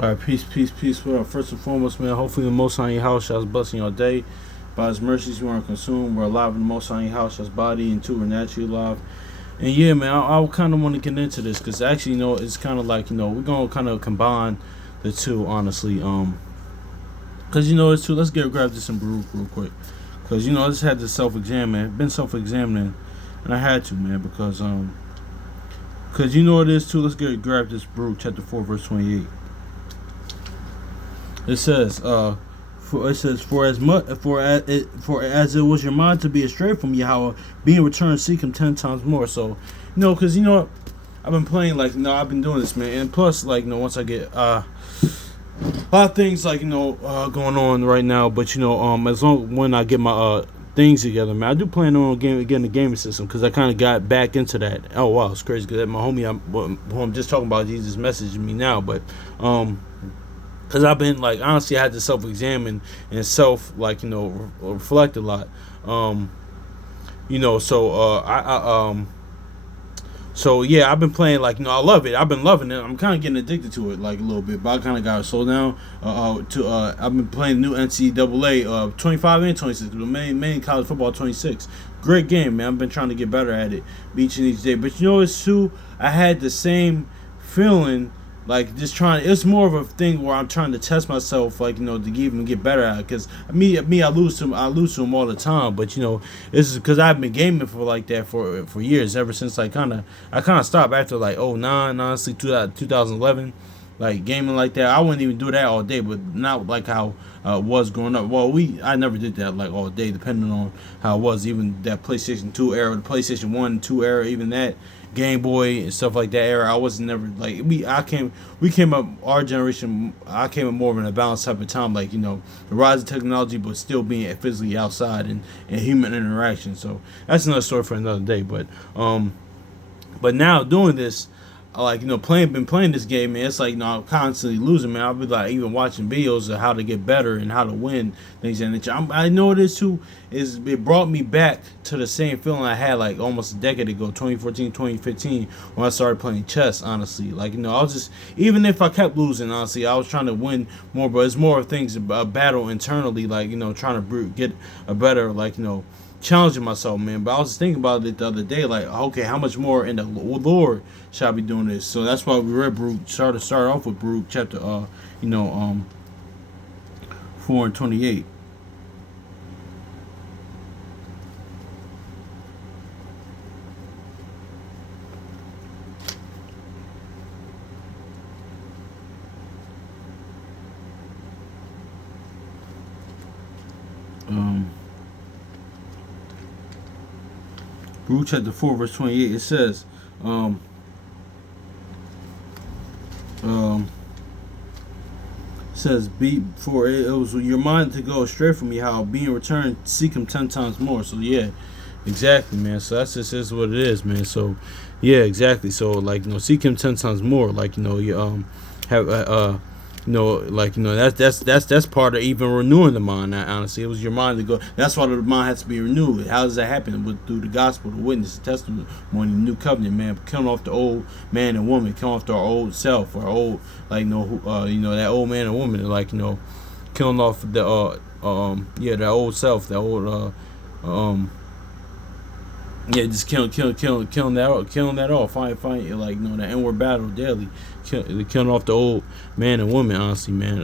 All right, peace, peace, peace. Well, first and foremost, man, hopefully the Most High in your house shall blessing your day. By His mercies, you aren't consumed. We're alive in the Most High in your house shall body, and two, we're naturally alive. And yeah, man, I kind of want to get into this because actually, it's kind of like, we're going to kind of combine the two, honestly. Because, it's two, let's grab this in Baruch real quick. Because, I just had to self-examine, been self-examining, and I had to, man, because it is too, let's grab this Baruch chapter 4, verse 28. It says, for as it was your mind to be astray from Yahweh, being returned, seek Him 10 times more. So, because what, I've been playing I've been doing this, man, and plus once I get a lot of things going on right now, but as long when I get my things together, man, I do plan on getting the gaming system because I kind of got back into that. Oh wow, it's crazy because my homie who I'm just talking about, he just messaging me now, but because I've been honestly, I had to self-examine and reflect a lot. So yeah, I've been playing I love it. I've been loving it. I'm kind of getting addicted to it a little bit, but I kind of got to slow down. I've been playing new NCAA 25 and 26, but main college football 26. Great game, man. I've been trying to get better at it each and each day. But it's too. I had the same feeling. It's more of a thing where I'm trying to test myself, to even get better at it. Because me, I lose to them all the time. But this is because I've been gaming for that for years, ever since I kind of stopped after '09, honestly, 2011, gaming like that. I wouldn't even do that all day, but not how it was growing up. Well, I never did that all day, depending on how it was. Even that PlayStation 2 era, the PlayStation 1 and 2 era, even that Game Boy and stuff like that era, I was never we came up, our generation, I came up more of in a balanced type of time, the rise of technology, but still being physically outside and human interaction. So that's another story for another day. But now doing this, been playing this game, man. It's I'm constantly losing, man. I'll be even watching videos of how to get better and how to win things. And I know it is too. It brought me back to the same feeling I had almost a decade ago, 2014, 2015, when I started playing chess. Honestly, I was just, even if I kept losing, honestly, I was trying to win more. But it's more of things, a battle internally, trying to get a better, challenging myself, man. But I was just thinking about it the other day, okay, how much more in the Lord should I be doing this? So that's why we read Baruch, start off with Baruch chapter 4 and 28. Baruch chapter 4 verse 28, it says, "Be for it was your mind to go astray from me, how being returned seek Him 10 times more." So yeah, exactly, man. So that's just is what it is, man. So yeah, exactly. So seek Him 10 times more. You have that's part of even renewing the mind. Honestly, it was your mind to go. That's why the mind has to be renewed. How does that happen? Through the gospel, the witness, the testimony, the new covenant, man. Killing off the old man and woman, killing off our old self, our old that old man and woman, killing off the that old self, that old just killing that off. Fight, that inward battle daily, killing off the old man and woman. Honestly, man,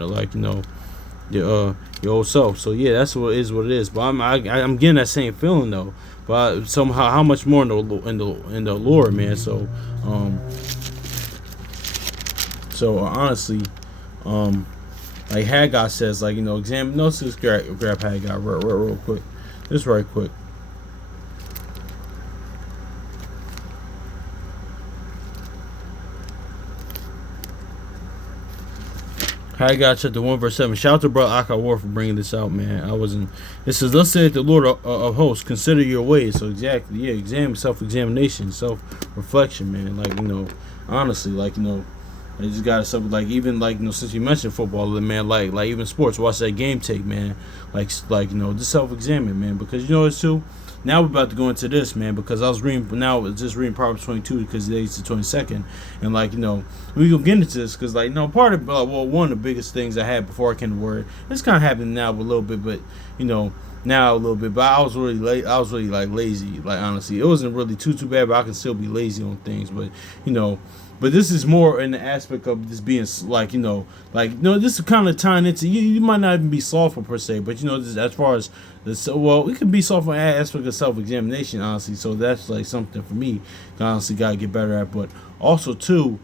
your old self. So yeah, that's what it is. But I'm getting that same feeling though. But somehow, how much more in the Lord, man. So honestly, Haggai says, examine. No, let's grab Haggai real quick, just right quick. Haggai chapter 1 verse 7. Shout out to brother Akawar for bringing this out, man. It says, "Thus saith the Lord of hosts, consider your ways." So exactly, yeah, self-examination, self-reflection, man. Honestly, I just got something since you mentioned football, man, even sports, watch that game tape, man. Just self-examine, man, because it's too. now we're about to go into this, man, because I was reading now. It's just reading Proverbs 22 because today's the 22nd, and like we gonna get into this because like part of well, one of the biggest things I had before I came to word. It's kind of happening now a little bit, but now a little bit. But I was really late. I was really like lazy. Like honestly, it wasn't really too bad, but I can still be lazy on things. But but this is more in the aspect of this being this is kind of tying into you might not even be softful per se, but this, as far as this, well, it could be softful aspect of self-examination, honestly. So that's like something for me, honestly, gotta get better at. But also too,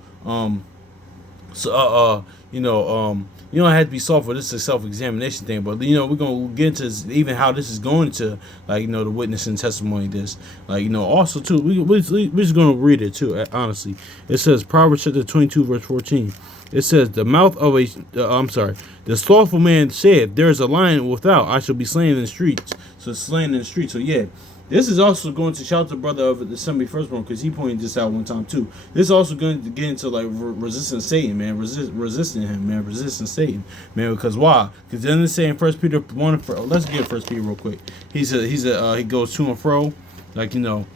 you don't have to be software. This is a self-examination thing, but we're gonna get into this, even how this is going to the witness and testimony. This also too, we're just gonna read it too. Honestly, it says Proverbs chapter 22 verse 14. It says the mouth of the slothful man said, "There is a lion without; I shall be slain in the streets." So slain in the streets. So yeah. This is also going to shout the brother of the 71st one because he pointed this out one time too. This is also going to get into resisting Satan, man, resisting him, man, resisting Satan, man. Because why? Because then it's saying First Peter 1. Let's get First Peter real quick. He goes to and fro, and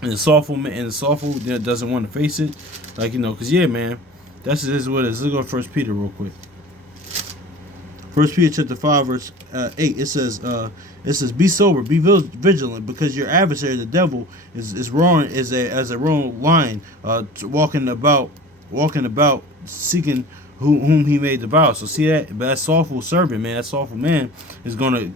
the soulful man and the soulful doesn't want to face it, because yeah, man, this is what it is. Let's go to First Peter real quick. First Peter chapter 5 verse 8. It says, "Be sober, be vigilant, because your adversary, the devil, is roaring as a roaring lion, walking about seeking whom he may devour." So see that soulful servant, man, that soulful man is gonna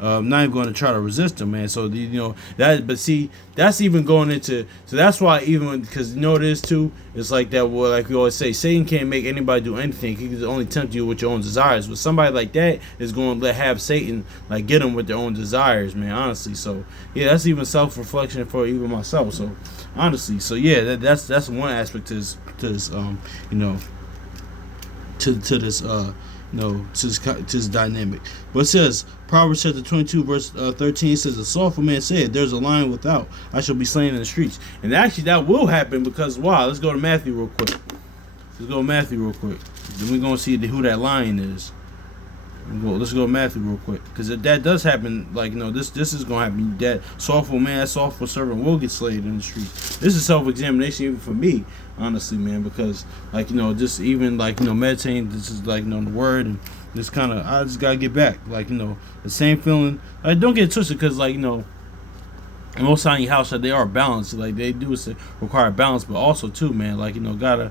not even going to try to resist him, man. So that, but see, that's even going into. So that's why even because it is too. It's like that. Well, like we always say, Satan can't make anybody do anything. He can only tempt you with your own desires. But somebody like that is going to have Satan get them with their own desires, man. Honestly, so yeah, that's even self-reflection for even myself. So honestly, so yeah, that's one aspect to this to this dynamic. But it says Proverbs chapter 22 verse 13 says, "A soulful man said, there's a lion without, I shall be slain in the streets." And actually that will happen because why? Let's go to Matthew real quick. Then we're gonna see who that lion is. Let's go to Matthew real quick, because if that does happen, this is gonna happen. That soulful man, that soulful servant will get slayed in the street. This is self-examination even for me, honestly, man, because just even meditating, this is the word, and this kind of I just gotta get back, the same feeling. Don't get twisted, because most tiny house they are balanced, they do require balance, but also too, man, gotta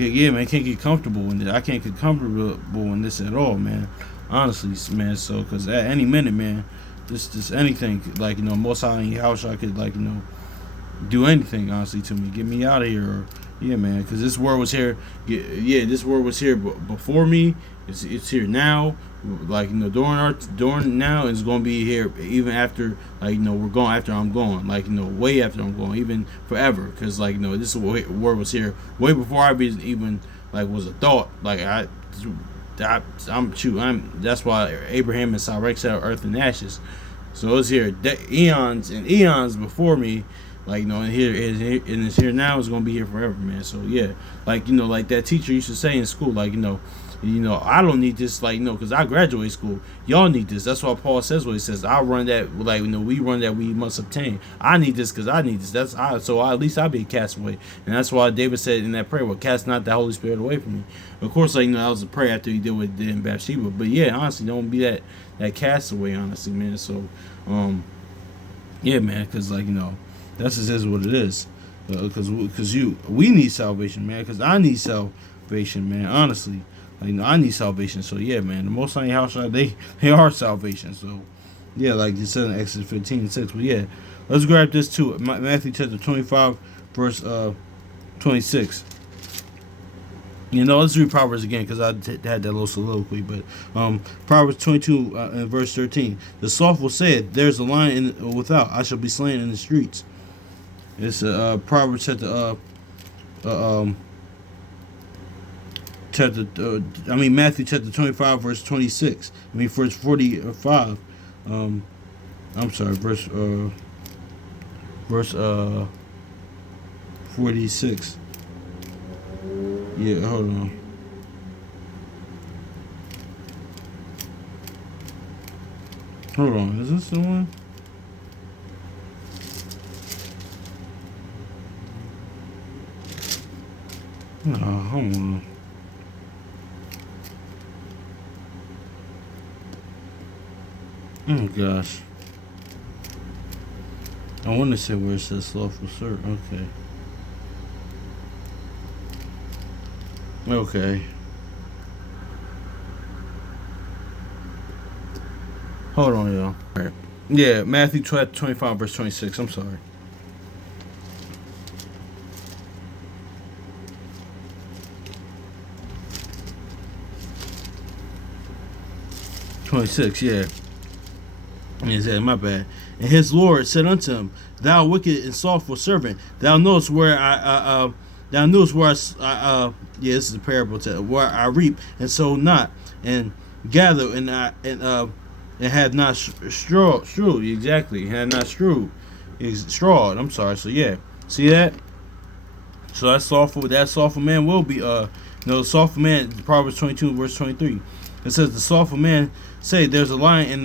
yeah, man, can't get comfortable in this. I can't get comfortable in this at all, man. Honestly, man. So, because at any minute, man, just anything, most high in your house, I could, do anything, honestly, to me. Get me out of here, or, yeah, man, because this word was here. Yeah, this word was here before me. It's here now. During now, it's gonna be here even after, we're going after I'm gone. Way after I'm gone, even forever. Because this word was here way before I even was a thought. That's why Abraham and Sarah said earth and ashes. So it's here eons and eons before me. And it's here now. It's gonna be here forever, man. So yeah, like that teacher used to say in school, I don't need this, because I graduate school. Y'all need this. That's why Paul says what he says. I run that, we run that we must obtain. I need this because I need this. At least I'll be a castaway. And that's why David said in that prayer, "Well, cast not the Holy Spirit away from me." Of course, that was a prayer after he did what he did in Bathsheba. But yeah, honestly, don't be that castaway, honestly, man. So, yeah, man, because that's just is what it is. Because we need salvation, man. Because I need salvation, man. Honestly. I need salvation. So yeah, man, the Most High house, they are salvation. So yeah, like you said in Exodus 15:6. But yeah, let's grab this too. Matthew chapter 25 verse 26. Let's read Proverbs again, because I had that little soliloquy. But Proverbs 22 and verse 13. "The slothful said, there's a lion without, I shall be slain in the streets." It's Proverbs chapter Matthew chapter 25 verse 26. Verse 45. Verse 46. Yeah, hold on. Hold on, is this the one? Oh, come on. Oh gosh. I want to say where it says slothful servant. Okay. Hold on, y'all. All right. Yeah, Matthew 12, 25, verse 26. I'm sorry. 26, yeah. And he said, my bad. And his Lord said unto him, Thou wicked and slothful servant, thou knowest where thou knewest where yeah, this is a parable to where I reap and sow not, and gather and have not strewed. Exactly, had not strewed, strawed. I'm sorry. So yeah, see that. So that slothful man will be slothful man. Proverbs 22 verse 23. It says the slothful man say, "There's a lion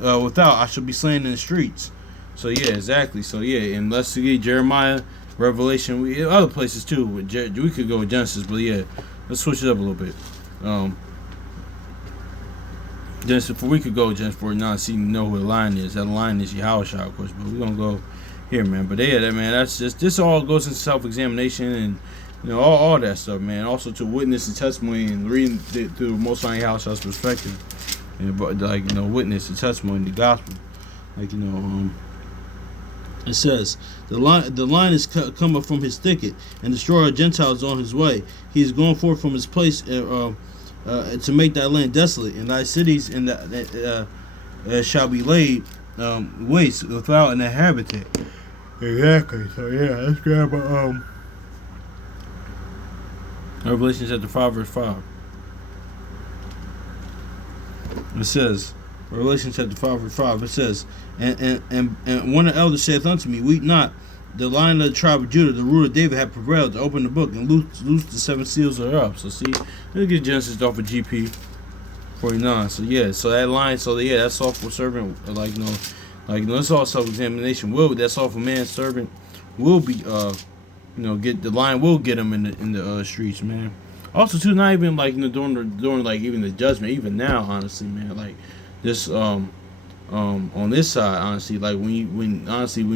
without, I shall be slain in the streets." So yeah, exactly. So yeah, and let's see Jeremiah, Revelation, other places too. We could go with Genesis, but yeah, let's switch it up a little bit. Genesis, we could go Genesis 49, so you know who the lion is. That lion is Yahushua, of course, but we're gonna go here, man. But yeah, that man, that's just this all goes into self-examination and all that stuff, man. Also to witness the testimony and reading through the Most High Yahushua's perspective, and witness the testimony, the gospel, It says the lion is coming from his thicket, and destroyer of Gentiles on his way. He is going forth from his place to make thy land desolate, and thy cities shall be laid waste without an inhabitant. Exactly. So yeah, let's grab Revelation chapter 5 verse 5. It says, Revelation chapter 5 verse 5. It says, and one of the elders saith unto me, Weep not. The Lion of the tribe of Judah, the root of David, hath prevailed to open the book and loose the seven seals thereof. So see, let's get Genesis off of GP 49. So yeah, so that line, so yeah, that slothful servant, it's all self-examination. That slothful man servant will be, get the lion will get him in the streets, man. Also too, not even during like even the judgment, even now, honestly, man, like this on this side, honestly, like when you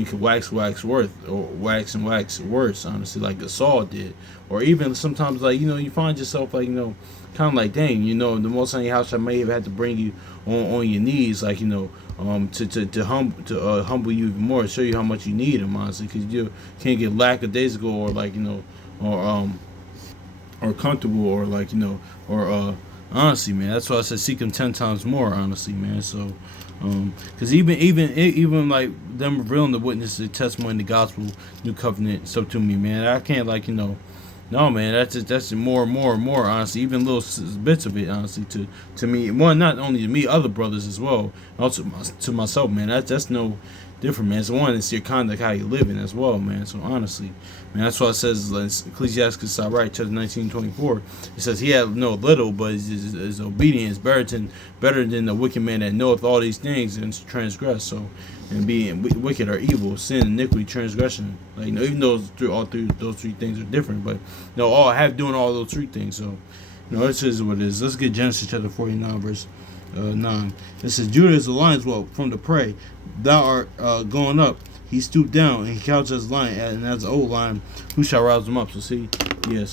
could wax worth or wax and wax worse, honestly, like Saul did, or even sometimes you find yourself kind of like, dang, the Most High House may have had to bring you on your knees, to humble you even more, show you how much you need him, honestly, because you can't get lackadaisical or comfortable or honestly, man, that's why I said seek him 10 times more, honestly, man. So because even like them revealing the witness, the testimony, the gospel, new covenant stuff to me, man, I can't no, man, that's more and more, honestly, even little bits of it, honestly, to me, well, not only to me, other brothers as well, also to myself, man, that's no different, man. So one, it's your conduct, how you living as well, man. So honestly, man, that's why it says Ecclesiasticus, chapter 19:24. It says he had no little, but his obedience better than the wicked man that knoweth all these things and transgress. So, and being wicked or evil, sin, iniquity, transgression. Even though those three things are different, but all have doing all those three things. So, this is what it is. Let's get Genesis chapter 49, verse 9. It says, Judah is a lion's whelp from the prey. Thou art going up. He stooped down and he couched as a lion, and as an old lion, who shall rouse him up? So see, yeah,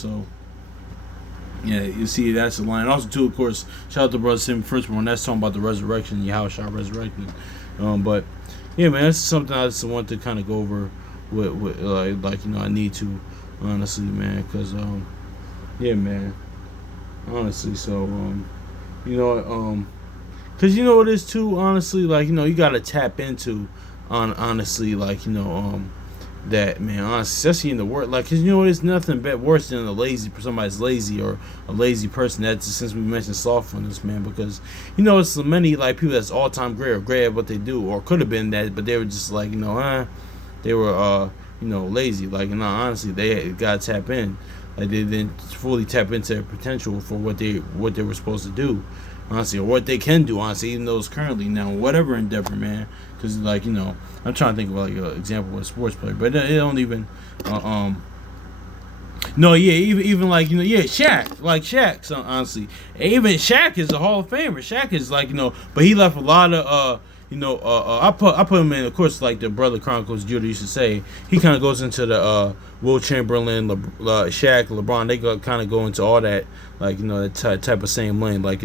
you see that's the lion. Also too, of course, shout out to Brother Sim Firstborn. That's talking about the resurrection, Yahweh shall resurrected. But yeah, man, that's something I just want to kind of go over with I need to, honestly, man, because yeah, man, honestly, so because it is too, honestly, you gotta tap into honestly, that, man, honestly, especially in the work, because there's nothing worse than somebody's lazy, or a lazy person. That's since we mentioned slothfulness, man, because it's so many people that's all time great at what they do, or could have been that, but they were just they were lazy. Honestly, they gotta tap in. They didn't fully tap into their potential for what they were supposed to do, honestly, or what they can do, honestly, even though it's currently now whatever endeavor, man. Because I'm trying to think of an example of a sports player, but it don't even No, yeah, even like yeah, Shaq, like Shaq. So honestly, even Shaq is a Hall of Famer. Shaq is like but he left a lot of I put him in, of course, like the Brother Chronicles Judah used to say. He kind of goes into the Will Chamberlain, Shaq, LeBron. They kind of go into all that, like that type of same lane, like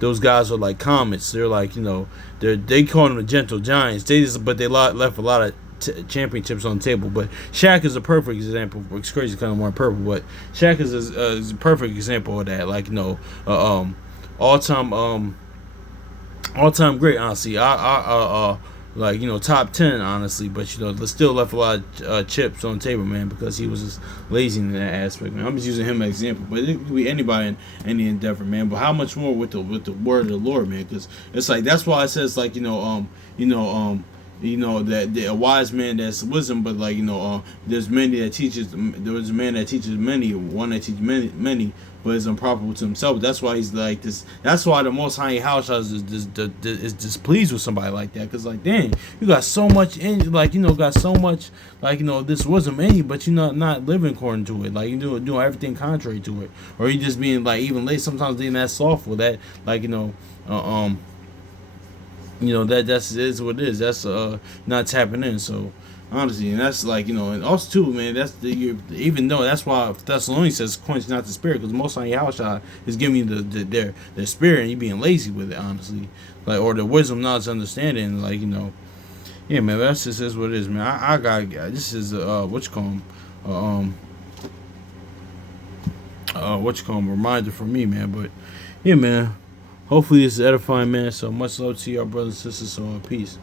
those guys are like comets. They're like they call them the gentle giants. But they left a lot of championships on the table. But Shaq is a perfect example. It's crazy, kind of more purple, but Shaq is a perfect example of that. Like all time great. Honestly, like top 10 honestly, but still left a lot of chips on the table, man, because he was just lazy in that aspect, man. I'm just using him as an example, but it could be anybody in any endeavor, man. But how much more with the word of the Lord, man? Because it's like that's why it says like that a wise man that's wisdom, but like there's many that teaches. There was a man that teaches many, one that teaches many, but is unprofitable to himself. That's why he's like this. That's why the Most High House is displeased with somebody like that. Cause like, dang, you got so much in, like got so much, like this wisdom in you, but you're not living according to it. Like you doing everything contrary to it, or you just being like even late. Sometimes being that soft with that, like that's is what it is. That's not tapping in. So honestly, and that's like and also too, man. That's even though that's why Thessalonians says quench not the spirit, because most on your house is giving you their spirit, and you being lazy with it, honestly, like or the wisdom, knowledge, understanding, like yeah, man. That's just is what it is, man. I got this is what you call 'em, what you call 'em, reminder for me, man. But yeah, man. Hopefully this is edifying, man. So much love to y'all brothers and sisters. So peace.